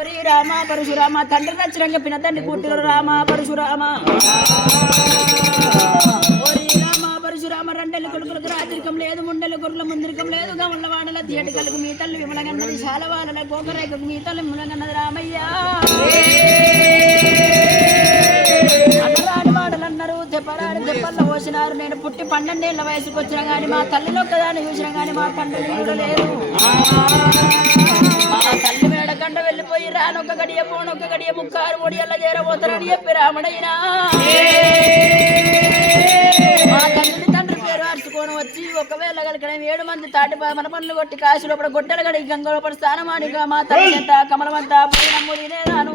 ఓరి రామ పరశురామ తండ్రి నచ్చరంగ పిన తండ్రి కూతురు రామ పరశురామ ఓరి రామ పరశురామ రెండెల్లి కొడుకులకు రాజరికం లేదు ముండెల గొర్రెల ముందరికం లేదు గమల వాడల తీయటకలకు మీ తల్లి విమలగన్నది శాలవాడల గోకరేఖకు మీ తల్లి విమలగన్నది రామయ్య అన్నరాని వాడలన్నారు తెప్పరాని తెప్పల్లో పోసినారు నేను పుట్టి 12 ఏళ్ల వయసుకు వచ్చినా గాని మా తల్లిలో ఒకదాన్ని చూసినా గాని మా తండ్రి చూడలేదు మా తల్లి మేడకండ వెళ్ళిపోయి రానొక్క గడియ పోనొక్క గడియ ముక్కారు ఒడియల్ల చేరబోతారని చెప్పి రామడైనా మా తల్లిని తండ్రి పేరు అర్చుకొని వచ్చి ఒకవేళ కలిగిన 7 మంది తాటి మన పనులు కొట్టి కాశీ లోపల గొడ్డలు గడికి గంగ లోపల స్థానమానిగా మా తల్లి ఎంత కమలమంతా పోయినమ్ము తినేదాను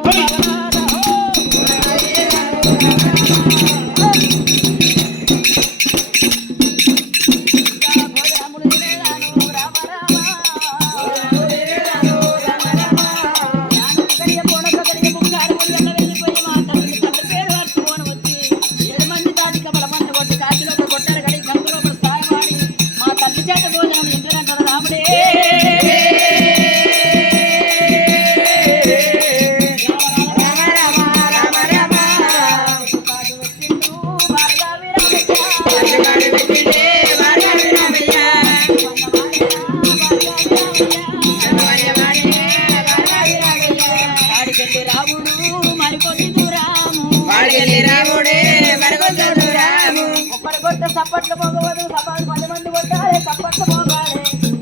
సప్పట్లు పోగవదు 10 మంది కొట్టాలి సప్పట్లు పోగాలి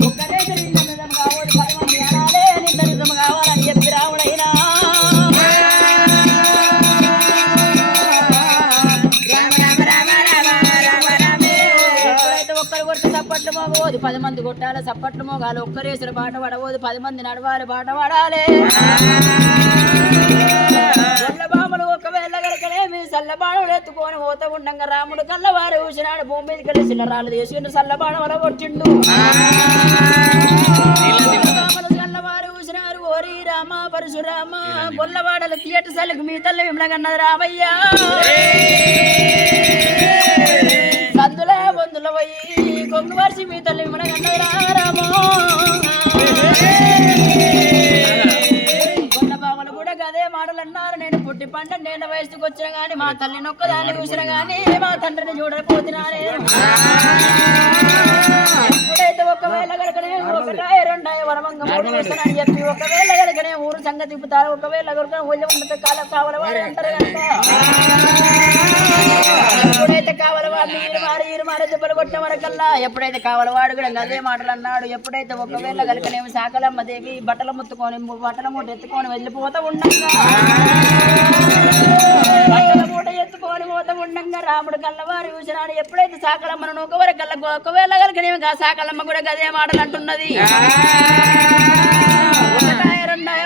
ఒక్కరే నిజం కావాలి 10 మంది అనాలే నిజం కావాలని చెప్పి రాముడైనా ఎప్పుడైతే ఒక్కరు కొట్టి సప్పట్లు మోగవద్దు 10 మంది కొట్టాలి సప్పట్లు మోగాలి ఒక్కరేసిన బాట పడవద్దు 10 మంది నడవాలి బాట పడాలి బామలు ఒకవేళ గలకనేమి సల్లబాణులు ఎత్తుకొని పోత ఉండంగా రాముడు కల్లవారు ఊసినాడు భూమి మీదకి వెళ్ళి చిల్లరాళ్ళు తీసిండు సల్లబాణ వల కొట్టిండు కల్లవారు ఊసినారు ఓరి రామ పరశురామ గొల్లవాడలు తీయట సలకు మీ తల్లి విమలగన్నది రామయ్య సందుల బొందుల పోయి కొంగు వరిసి మీ తల్లి విమలగన్నది రామో అదే మాటలు అన్నారు నేను పుట్టి 12 ఏళ్ల వయసుకు వచ్చిన గాని మా తల్లిని ఒక్కదాన్ని చూసిన గాని మా తండ్రిని చూడకపోతున్నానే ఎప్పుడైతే ఒకవేళ గలకనే 1 2 వరమంగ 3 చూస్తానని చెప్పి ఒకవేళ గలకనే ఊరు సంగతి తిప్పుతారు ఒకవేళ గలకనే ఒళ్ళు ఉండక కాలం కావాలని అంటారు కనుక ఎప్పుడైతే కావాలవాడిని ఈరు మారి దెబ్బలు కొట్టిన వరకల్లా ఎప్పుడైతే కావాలవాడు కూడా అదే మాటలు అన్నాడు ఎప్పుడైతే ఒకవేళ గలకనేమి శాకలమ్మ దేవి బట్టలు ముత్తుకొని బట్టల మూట ఎత్తుకొని వెళ్ళిపోతా ఉండగా బట్టల మూట ఎత్తుకొని పోతా ఉండగా రాముడు కల్లవారు చూసినాడు ఎప్పుడైతే శాకలమ్మను ఒకవరకల్లా ఒకవేళ గలకనేమి శాకలమ్మ కూడా గదే మాటలు అంటున్నది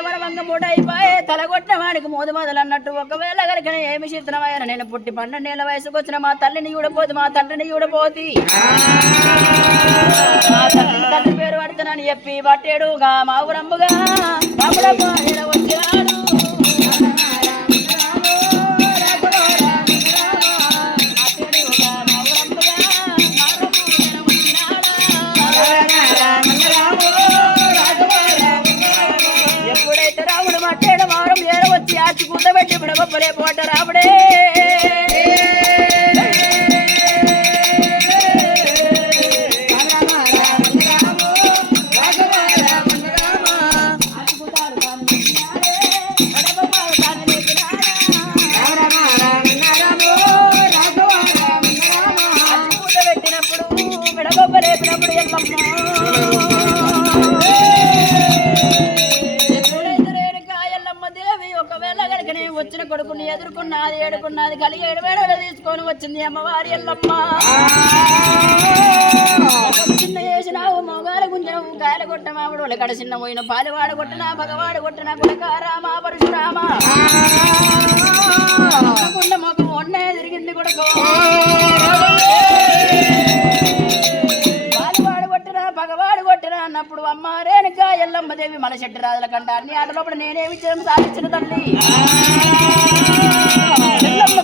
వరమంగ మూట అయిపోయి తలగొట్టిన వాడికి మోదు మొదలు అన్నట్టు ఒకవేళ గలకనే ఏమి చిత్రమయ్యారు నేను పుట్టి 12 ఏళ్ల వయసుకు వచ్చిన మా తల్లిని చూడపోదు మా తండ్రిని చూడపోతి మా తండ్రి పేరు పడుతున్నాను చెప్పి పట్టేడుగా మా ఊరంబుగా వచ్చాడు ఎప్పుడైతే రాముడు పట్టేడు మారం ఏడ వచ్చి ఆచి కూతబెట్టి బిడబొప్పలే పోట రాముడే వచ్చిన కొడుకుని ఎదుర్కొన్నది ఏడుకున్నది కలిగి 7 వేడలు తీసుకొని వచ్చింది అమ్మవారి ఎల్లమ్మ చిన్న చేసినావు మొగాల గుంజనవు కాయల కొట్ట మామిడు కడ చిన్న పోయిన పాలివాడ కొట్టిన భగవాడు కొట్టిన కొడక రామ పరశురామ కుండ మొఖం ఒన్నే తిరిగింది కొడుకు పాలివాడు కొట్టిన భగవాడు కొట్టిన అన్నప్పుడు అమ్మ రేణుక ఎల్లమ్మ దేవి మన చెట్టు రాజుల కంట అన్ని ఆట లోపల నేనేమి చేయడం సాధించిన తల్లి ఎల్లమ్మ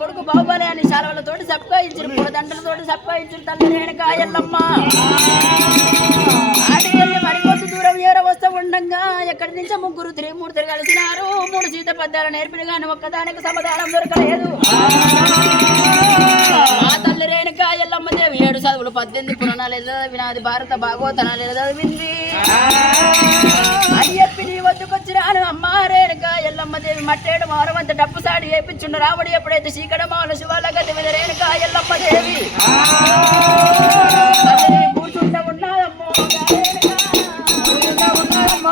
కొడుకు బాహుబలి అని శాలవలతోటి సప్కాయించిన పూలదండలతోటి సప్కాయించిన తల్లి రేణుక ఎల్లమ్మ ఆటి వెళ్ళి మరికొద్ది దూరం ఏర వస్తూ ఉండంగా ఎక్కడి నుంచో ముగ్గురు త్రిమూర్తులు కలిసినారు. 3 సీత పద్యాలు నేర్పిన గాని ఒక్కదానికి సమాధానం దొరకలేదు. ఆ తల్లి రేణుక ఎల్లమ్మ దేవి 7 చదువులు 18 పురాణాలు వినాది భారత భాగవతనాలు చదివింది అని చెప్పి నీ వద్దకొచ్చినాను. అమ్మ రేణుక ఎల్లమ్మ దేవి మట్టేడు మారవంత డప్పు సాడి వేపించుండ రాముడు ఎప్పుడైతే శీకడ మాల శివాల గది మీద రేణుక ఎల్లమ్మ దేవి కూర్చుంట ఉన్నాదమ్మో ఎల్లమ్మ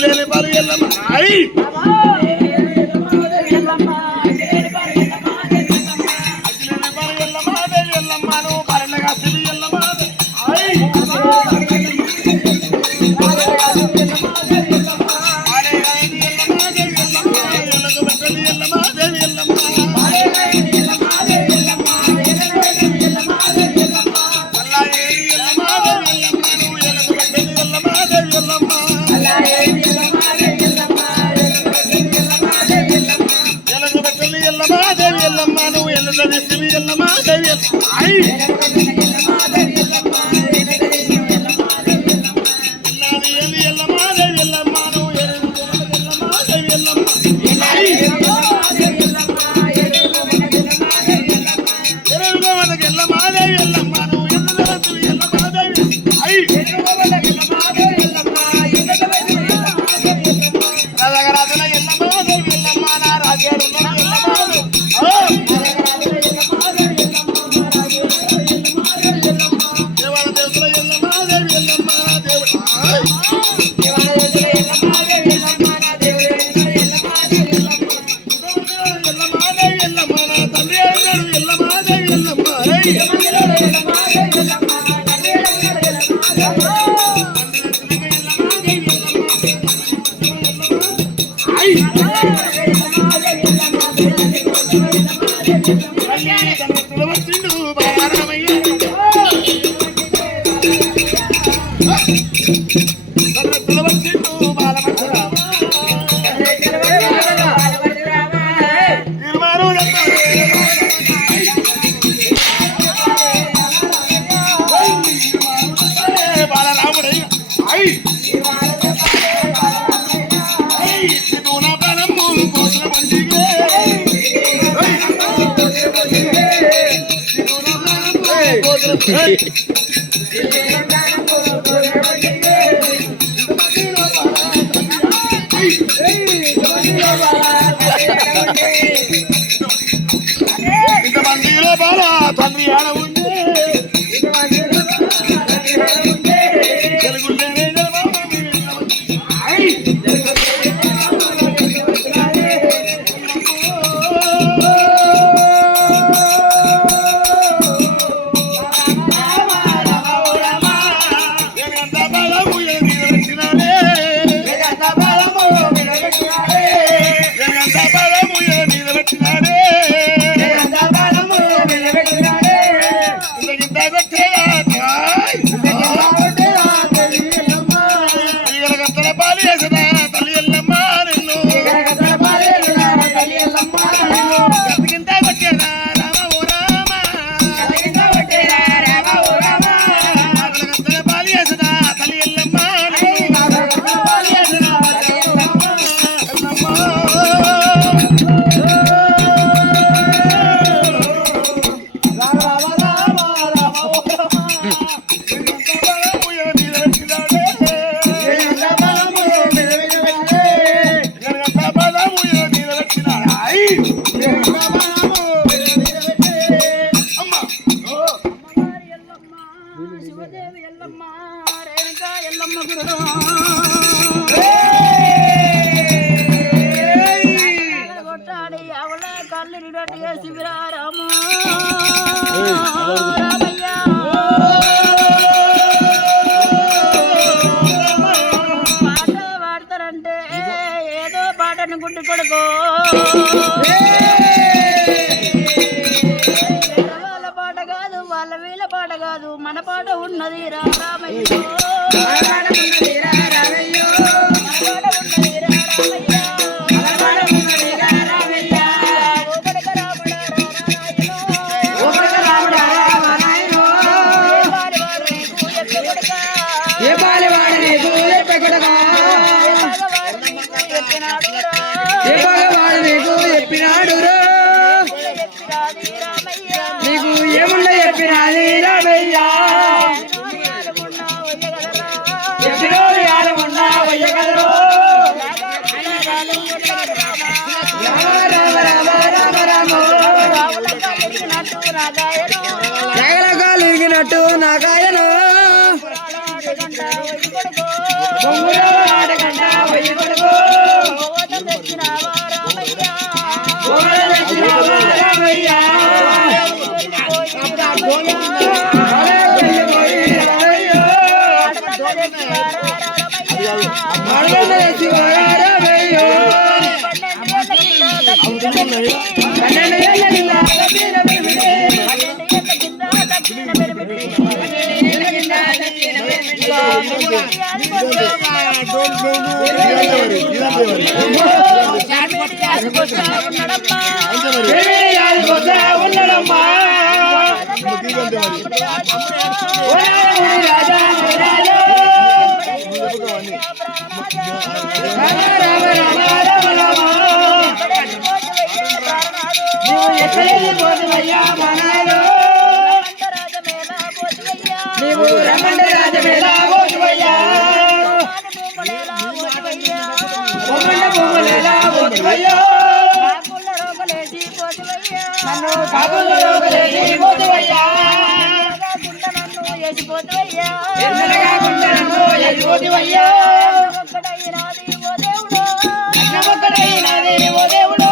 అఖిలేని పాలు ఎల్లమ్మ అయ్యి ఇంతమందిలో బాల తండ్రి ఆడ ఉంది గుడ్డి కొడుకో వాళ్ళ పాట కాదు, వాళ్ళ వీళ్ళ పాట కాదు, మన పాట ఉన్నది రామయ్య. నీకు ఏమున్నా చెప్పినాది రామయ్య, చెప్పినా వయ్యగలరు. రామ రామ రామ రామ జగలకాలు ఇరిగినట్టు నాకాయను ఆటగంట ఉన్నడమ్మా నీవు రమండ రాజమేలా పోతువయ్యా భూములేలా పోతువయ్యా నన్ను కాపుల రోగలేసి పోతువయ్యా ఎన్నడగా గుండెలను ఎదిపోతువయ్యా అన్నమొక్కడైనాది ఓ దేవుడు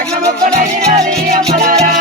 అన్నమొక్కడైనాది అమ్మలారా